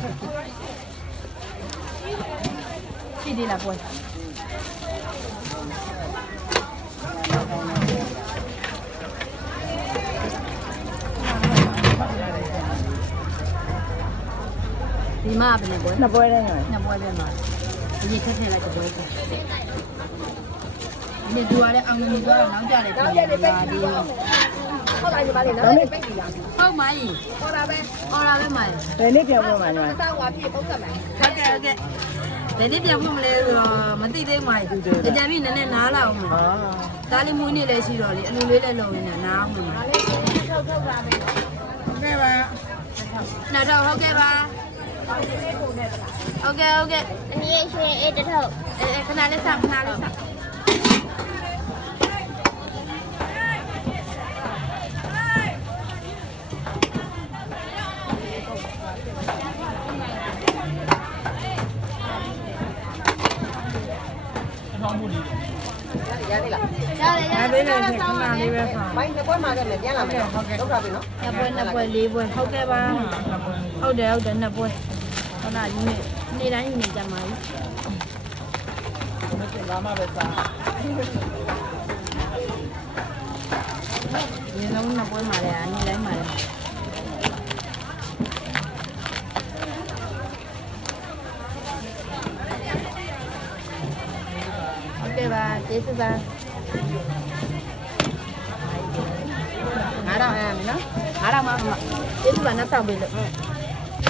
ရှိသေးလားပွဲဒီမှာဘယ်နဲ့ပွဲနှစ်ပွဲနဲ့နှစ်ပွဲနဲ့မှာဒီထက်ထက်လိုက်တော့ပွဲဒီတူရတဲ့အောင်မြင်သွားတော့နောက်ကြတယ်ပြန်လာဒီဟုတ်လားဒီပါလေနော်ပိတ်ပြီလားဟုတ်မိုင်းဟောတာပဲမိုင်းဘယ်နေ့ပြန်ဝင်မှာလဲစောက်ဝါပြည့်ပုတ်ကတ်မယ်ဟုတ်ကဲ့ဘယ်နေ့ပြန်ဝင်မလဲဆိုတော့မသိသေးမိုင်းကြံပြီးနည်းနည်းနားလာအောင်မှာဒါလေးမွေးနေ့လည်းရှိတော့လေအလူလေးလည်းလုံနေတာနားအောင်မှာဒါလေးထုတ်ပါမယ်ဟုတ်ကဲ့ပါနောက်တော့ဟုတ်ကဲ့ပါဟုတ်ကဲ့အနည်းရွှေအေးတထုတ်ခဏလေးစောင့်ရသေးလားရတယ်ခဏလေးပဲဆောင်ဘိုင်းနှစ်ပွဲမှာလည်းပြန်လာမယ်ဟုတ်ကဲ့လောက်တာပြီနော်နှစ်ပွဲလေးပွဲဟုတ်ကဲ့ပါဟုတ်တယ်နှစ်ပွဲဟုတ်လားယူနေတိုင်းယူနေကြမှာမတင်လာမှပဲစားဒီလုံးနှစ်ပွဲမှာလည်းနေတိုင်းမှာလည်းဟုတ်ကဲ့ပါကျေးဇူးပါ9000နော်9000ပါကျေးဇူးပါနောက်ဆောင်ပေးလို့